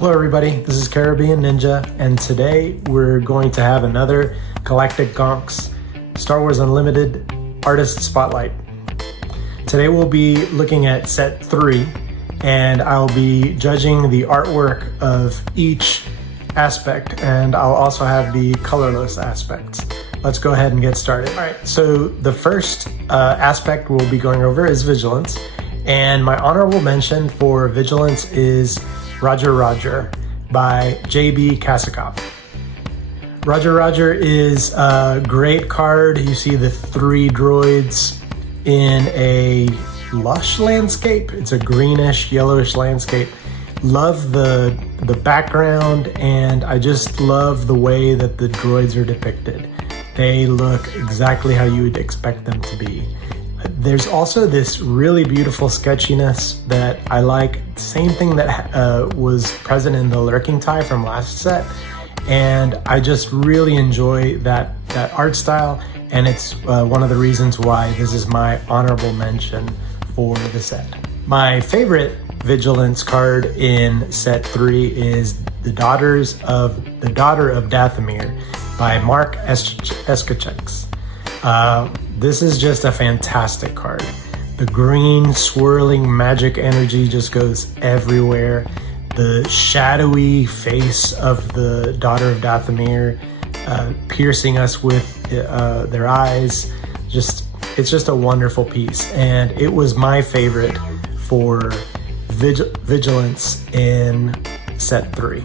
Hello everybody, this is Caribbean Ninja, and today we're going to have another GalacticGonks Star Wars Unlimited Artist Spotlight. Today we'll be looking at set 3, and I'll be judging the artwork of each aspect, and I'll also have the colorless aspects. Let's go ahead and get started. All right, so the first aspect we'll be going over is Vigilance, and my honorable mention for Vigilance is Roger Roger by J.B. Kasakop. Roger Roger is a great card. You see the 3 droids in a lush landscape. It's a greenish, yellowish landscape. Love the background, and I just love the way that the droids are depicted. They look exactly how you would expect them to be. There's also this really beautiful sketchiness that I like. Same thing that was present in the Lurking Tie from last set, and I just really enjoy that art style, and it's one of the reasons why this is my honorable mention for the set. My favorite Vigilance card in set 3 is the Daughter of Dathomir by Mark Eskacheks. This is just a fantastic card. The green swirling magic energy just goes everywhere. The shadowy face of the Daughter of Dathomir piercing us with their eyes. It's just a wonderful piece, and it was my favorite for Vigilance in set 3.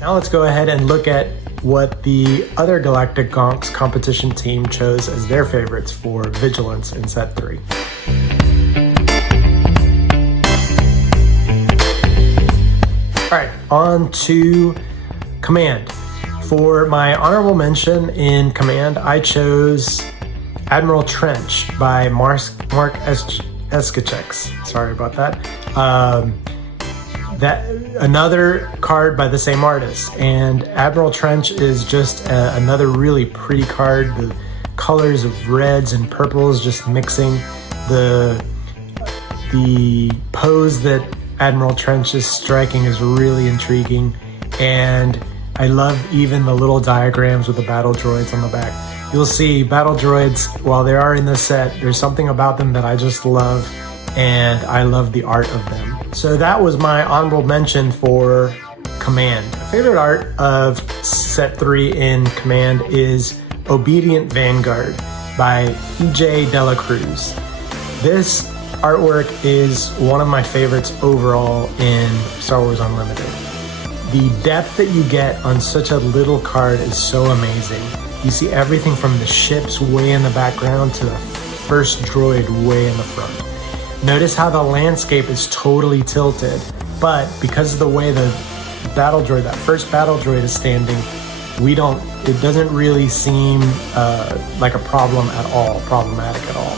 Now let's go ahead and look at what the other GalacticGonks competition team chose as their favorites for Vigilance in set 3. Alright, on to Command. For my honorable mention in Command, I chose Admiral Trench by Mark Eskacheks. Sorry about that. Another card by the same artist, and Admiral Trench is just another really pretty card. The colors of reds and purples just mixing. The pose that Admiral Trench is striking is really intriguing, and I love even the little diagrams with the battle droids on the back. You'll see battle droids, while they are in the set, there's something about them that I just love, and I love the art of them. So that was my honorable mention for Command. My favorite art of set 3 in Command is Obedient Vanguard by E.J. Dela Cruz. This artwork is one of my favorites overall in Star Wars Unlimited. The depth that you get on such a little card is so amazing. You see everything from the ships way in the background to the first droid way in the front. Notice how the landscape is totally tilted, but because of the way the battle droid, that first battle droid is standing, it doesn't really seem like a problematic at all.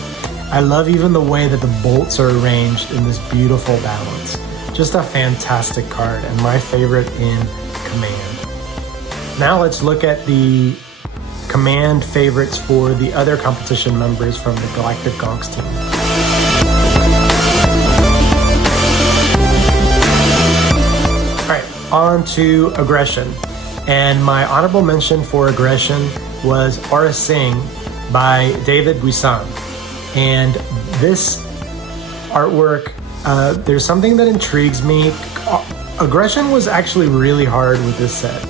I love even the way that the bolts are arranged in this beautiful balance. Just a fantastic card, and my favorite in Command. Now let's look at the Command favorites for the other competition members from the GalacticGonks team. Alright, on to Aggression. And my honorable mention for Aggression was Aura Singh by David Buisson. And this artwork, there's something that intrigues me. Aggression was actually really hard with this set.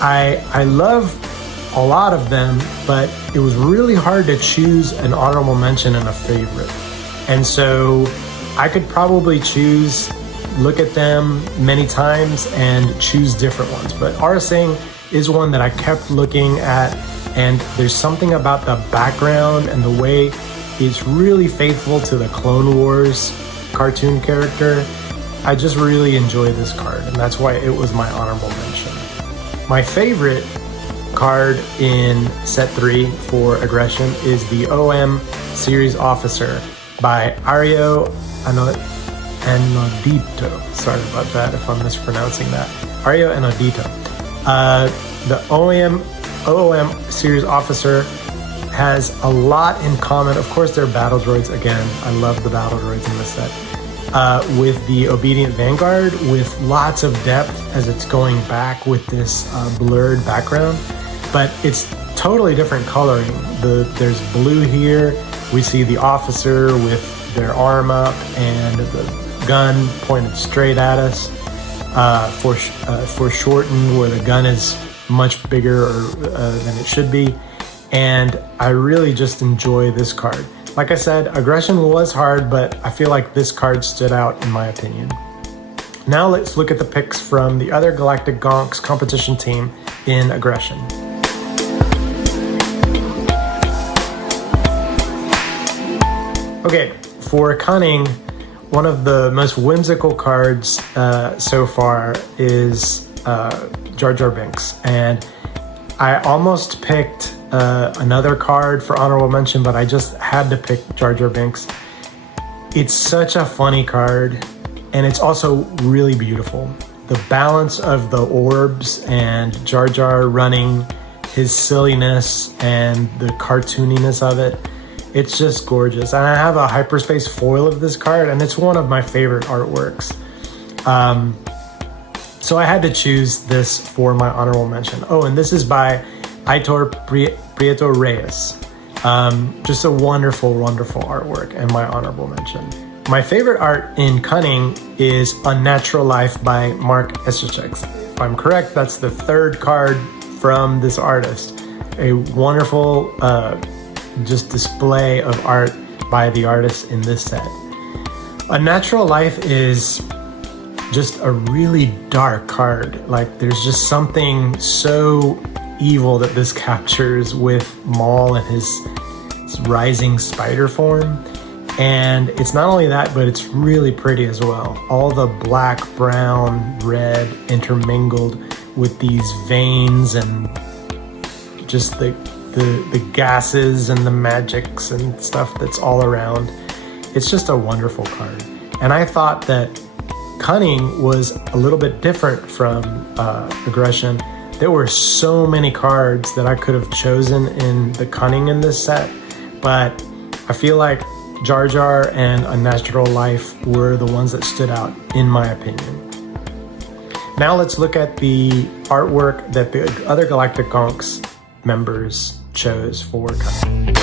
I love a lot of them, but it was really hard to choose an honorable mention and a favorite. And so I could probably look at them many times and choose different ones. But Aura Singh is one that I kept looking at, and there's something about the background and the way it's really faithful to the Clone Wars cartoon character. I just really enjoy this card, and that's why it was my honorable mention. My favorite card in set 3 for Aggression is the OM Series Officer by Ario Anodito. Sorry about that if I'm mispronouncing that. Ario Anodito. The OM Series Officer has a lot in common. Of course, they're battle droids again. I love the battle droids in this set. with the Obedient Vanguard with lots of depth as it's going back with this blurred background, but it's totally different coloring. There's blue here. We see the officer with their arm up and the gun pointed straight at us. Foreshortened, where the gun is much bigger than it should be. And I really just enjoy this card. Like I said, Aggression was hard, but I feel like this card stood out in my opinion. Now let's look at the picks from the other GalacticGonks competition team in Aggression. Okay, for Cunning, one of the most whimsical cards so far is Jar Jar Binks. And I almost picked another card for honorable mention, but I just had to pick Jar Jar Binks. It's such a funny card, and it's also really beautiful. The balance of the orbs and Jar Jar running, his silliness and the cartooniness of it, it's just gorgeous. And I have a hyperspace foil of this card, and it's one of my favorite artworks. So I had to choose this for my honorable mention. Oh, and this is by Aitor Prieto Reyes. Just a wonderful, wonderful artwork and my honorable mention. My favorite art in Cunning is Unnatural Life by Mark Escherchek. If I'm correct, that's the third card from this artist. A wonderful just display of art by the artist in this set. Unnatural Life is just a really dark card. Like, there's just something so evil that this captures with Maul and his rising spider form. And it's not only that, but it's really pretty as well. All the black, brown, red intermingled with these veins and just the gases and the magics and stuff that's all around. It's just a wonderful card. And I thought that Cunning was a little bit different from Aggression. There were so many cards that I could have chosen in the Cunning in this set, but I feel like Jar Jar and Unnatural Life were the ones that stood out in my opinion. Now let's look at the artwork that the other GalacticGonks members chose for Cunning.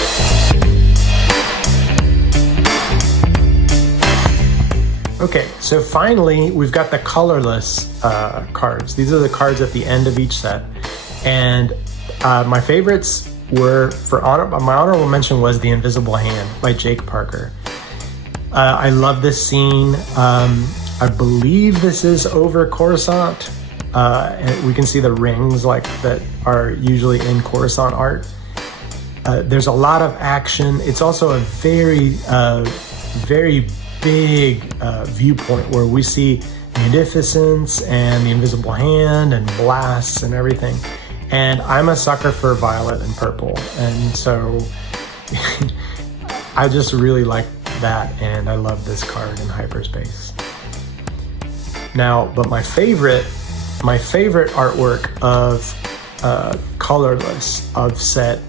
Okay, so finally we've got the colorless cards. These are the cards at the end of each set. And my favorites were, my honorable mention was The Invisible Hand by Jake Parker. I love this scene. I believe this is over Coruscant. And we can see the rings like that are usually in Coruscant art. There's a lot of action. It's also a very, very big viewpoint where we see munificence and the invisible hand and blasts and everything. And I'm a sucker for violet and purple, and so I just really like that, and I love this card in hyperspace. Now, but my favorite artwork of colorless of set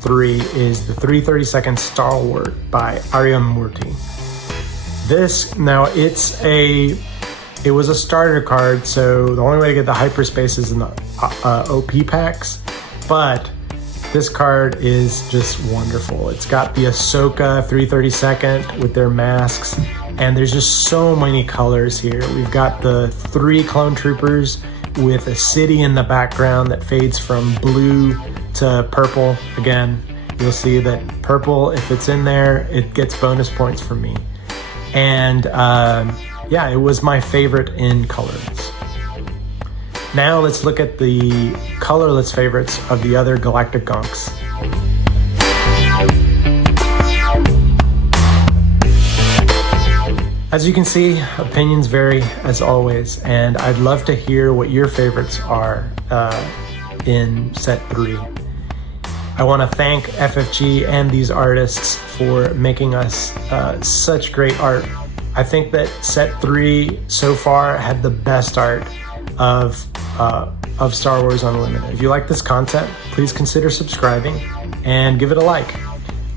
3 is the 332nd Stalwart by Aryamurti. This, now it was a starter card, so the only way to get the hyperspace is in the OP packs, but this card is just wonderful. It's got the Ahsoka 332nd with their masks, and there's just so many colors here. We've got the 3 clone troopers with a city in the background that fades from blue to purple. Again, you'll see that purple, if it's in there, it gets bonus points for me. And yeah, it was my favorite in colorless. Now let's look at the colorless favorites of the other GalacticGonks. As you can see, opinions vary as always, and I'd love to hear what your favorites are in set 3. I want to thank FFG and these artists for making us such great art. I think that set 3 so far had the best art of Star Wars Unlimited. If you like this content, please consider subscribing and give it a like.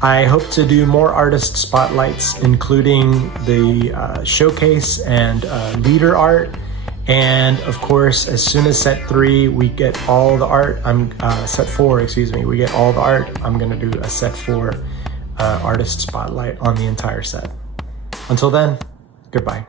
I hope to do more artist spotlights, including the showcase and leader art. And of course, as soon as set 3, we get all the art, set 4, excuse me, we get all the art, I'm gonna do a set 4 artist spotlight on the entire set. Until then, goodbye.